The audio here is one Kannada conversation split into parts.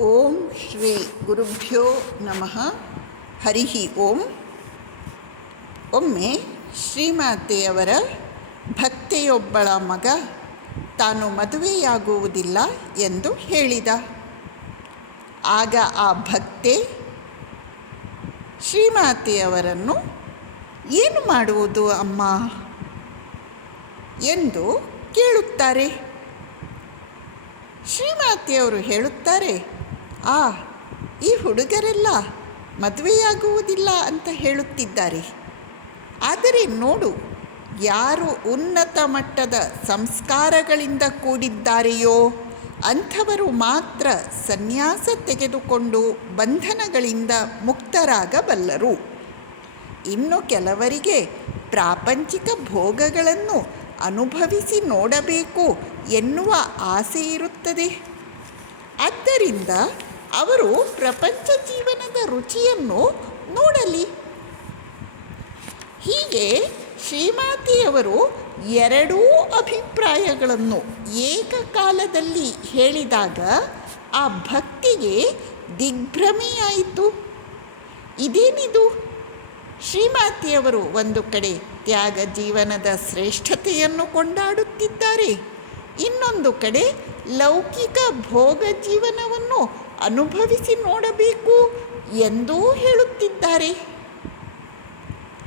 ಓಂ ಶ್ರೀ ಗುರುಭ್ಯೋ ನಮಃ. ಹರಿ ಓಂ. ಒಮ್ಮೆ ಶ್ರೀಮಾತೆಯವರ ಭಕ್ತೆಯೊಬ್ಬಳ ಮಗ ತಾನು ಮದುವೆಯಾಗುವುದಿಲ್ಲ ಎಂದು ಹೇಳಿದ. ಆಗ ಆ ಭಕ್ತೆ ಶ್ರೀಮಾತೆಯವರನ್ನು ಏನು ಮಾಡುವುದು ಅಮ್ಮ ಎಂದು ಕೇಳುತ್ತಾರೆ. ಶ್ರೀಮಾತೆಯವರು ಹೇಳುತ್ತಾರೆ ಆ, ಈ ಹುಡುಗರೆಲ್ಲ ಮದುವೆಯಾಗುವುದಿಲ್ಲ ಅಂತ ಹೇಳುತ್ತಿದ್ದಾರೆ. ಆದರೆ ನೋಡು, ಯಾರು ಉನ್ನತ ಮಟ್ಟದ ಸಂಸ್ಕಾರಗಳಿಂದ ಕೂಡಿದ್ದಾರೆಯೋ, ಅಂಥವರು ಮಾತ್ರ ಸನ್ಯಾಸ ತೆಗೆದುಕೊಂಡು ಬಂಧನಗಳಿಂದ ಮುಕ್ತರಾಗಬಲ್ಲರು. ಇನ್ನು ಕೆಲವರಿಗೆ ಪ್ರಾಪಂಚಿಕ ಭೋಗಗಳನ್ನು ಅನುಭವಿಸಿ ನೋಡಬೇಕು ಎನ್ನುವ ಆಸೆ ಇರುತ್ತದೆ. ಆದ್ದರಿಂದ ಅವರು ಪ್ರಪಂಚ ಜೀವನದ ರುಚಿಯನ್ನು ನೋಡಲಿ. ಹೀಗೆ ಶ್ರೀಮಾತಿಯವರು ಎರಡೂ ಅಭಿಪ್ರಾಯಗಳನ್ನು ಏಕಕಾಲದಲ್ಲಿ ಹೇಳಿದಾಗ ಆ ಭಕ್ತಿಗೆ ದಿಗ್ಭ್ರಮೆಯಾಯಿತು. ಇದೇನಿದು? ಶ್ರೀಮಾತಿಯವರು ಒಂದು ಕಡೆ ತ್ಯಾಗ ಜೀವನದ ಶ್ರೇಷ್ಠತೆಯನ್ನು ಕೊಂಡಾಡುತ್ತಿದ್ದಾರೆ, ಇನ್ನೊಂದು ಕಡೆ ಲೌಕಿಕ ಭೋಗ ಜೀವನವನ್ನು ಅನುಭವಿಸಿ ನೋಡಬೇಕು ಎಂದೂ ಹೇಳುತ್ತಿದ್ದಾರೆ.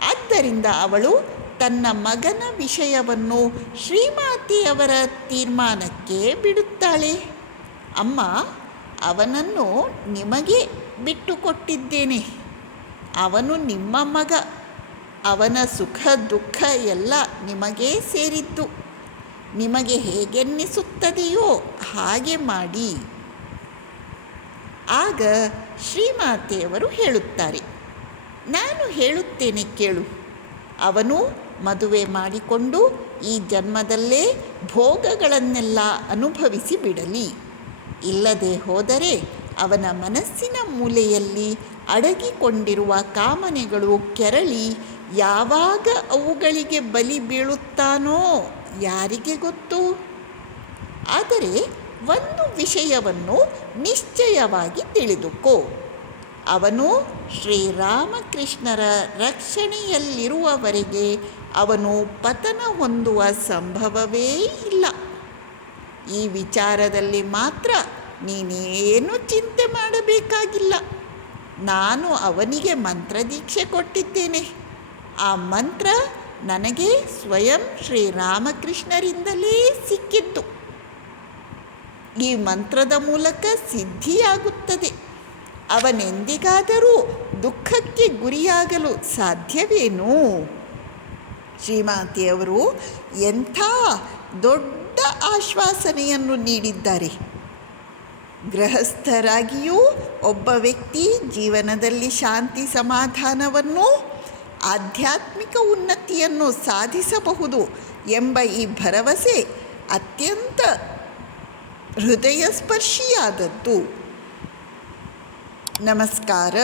ಆದ್ದರಿಂದ ಅವಳು ತನ್ನ ಮಗನ ವಿಷಯವನ್ನು ಶ್ರೀಮಾತೆಯವರ ತೀರ್ಮಾನಕ್ಕೆ ಬಿಡುತ್ತಾಳೆ. ಅಮ್ಮ, ಅವನನ್ನು ನಿಮಗೆ ಬಿಟ್ಟುಕೊಟ್ಟಿದ್ದೇನೆ. ಅವನು ನಿಮ್ಮ ಮಗ. ಅವನ ಸುಖ ದುಃಖ ಎಲ್ಲ ನಿಮಗೇ ಸೇರಿದ್ದು. ನಿಮಗೆ ಹೇಗೆನ್ನಿಸುತ್ತದೆಯೋ ಹಾಗೆ ಮಾಡಿ. ಆಗ ಶ್ರೀಮಾತೆಯವರು ಹೇಳುತ್ತಾರೆ, ನಾನು ಹೇಳುತ್ತೇನೆ ಕೇಳು. ಅವನು ಮದುವೆ ಮಾಡಿಕೊಂಡು ಈ ಜನ್ಮದಲ್ಲೇ ಭೋಗಗಳನ್ನೆಲ್ಲ ಅನುಭವಿಸಿ ಬಿಡಲಿ. ಇಲ್ಲದೆ ಹೋದರೆ ಅವನ ಮನಸ್ಸಿನ ಮೂಲೆಯಲ್ಲಿ ಅಡಗಿಕೊಂಡಿರುವ ಕಾಮನೆಗಳು ಕೆರಳಿ ಯಾವಾಗ ಅವುಗಳಿಗೆ ಬಲಿ ಬೀಳುತ್ತಾನೋ ಯಾರಿಗೆ ಗೊತ್ತು? ಆದರೆ ಒಂದು ವಿಷಯವನ್ನು ನಿಶ್ಚಯವಾಗಿ ತಿಳಿದುಕೋ. ಅವನು ಶ್ರೀರಾಮಕೃಷ್ಣರ ರಕ್ಷಣೆಯಲ್ಲಿರುವವರೆಗೆ ಅವನು ಪತನ ಹೊಂದುವ ಸಂಭವವೇ ಇಲ್ಲ. ಈ ವಿಚಾರದಲ್ಲಿ ಮಾತ್ರ ನೀನೇನು ಚಿಂತೆ ಮಾಡಬೇಕಾಗಿಲ್ಲ. ನಾನು ಅವನಿಗೆ ಮಂತ್ರದೀಕ್ಷೆ ಕೊಟ್ಟಿದ್ದೇನೆ. ಆ ಮಂತ್ರ ನನಗೆ ಸ್ವಯಂ ಶ್ರೀರಾಮಕೃಷ್ಣರಿಂದಲೇ ಸಿಕ್ಕಿತ್ತು. ಈ ಮಂತ್ರದ ಮೂಲಕ ಸಿದ್ಧಿಯಾಗುತ್ತದೆ. ಅವನೆಂದಿಗಾದರೂ ದುಃಖಕ್ಕೆ ಗುರಿಯಾಗಲು ಸಾಧ್ಯವೇನು? ಶ್ರೀಮಾತೆಯವರು ಎಂಥ ದೊಡ್ಡ ಆಶ್ವಾಸನೆಯನ್ನು ನೀಡಿದ್ದಾರೆ. ಗೃಹಸ್ಥರಾಗಿಯೂ ಒಬ್ಬ ವ್ಯಕ್ತಿ ಜೀವನದಲ್ಲಿ ಶಾಂತಿ ಸಮಾಧಾನವನ್ನು ಆಧ್ಯಾತ್ಮಿಕ ಉನ್ನತಿಯನ್ನು ಸಾಧಿಸಬಹುದು ಎಂಬ ಈ ಭರವಸೆ ಅತ್ಯಂತ ಹೃದಯಸ್ಪರ್ಶಿಯಾದದ್ದು. ನಮಸ್ಕಾರ.